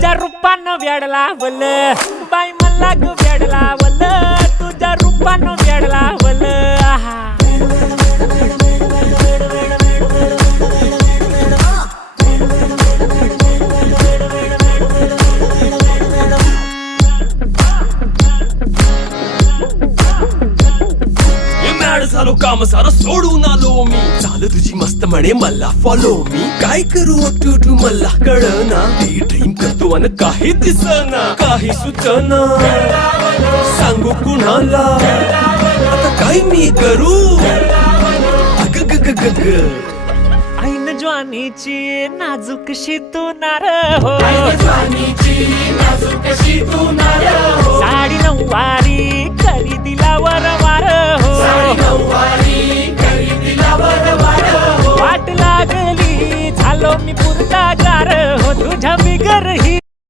तुझ्या रूपानं वेड लावल बाई मला ग वेड लावल तुझ्या रूपानं वेड लावल आहा झालो काम सारं सोडून आलो मी चाल तुझी मस्त म्हणे मला फॉलो मी काय करू टू मला कळना ती ड्रीम करतो अन काही दिसना काही सुचना सांगू कुणाला आता काय मी करू अग ग ग ग ग ऐन ज्वानीची नाजूकशी तू नार हो साडी नऊवारी करी दिला वरवार हो वाट लागली झालो मी पुरता गार हो तुझ्या बिगर ही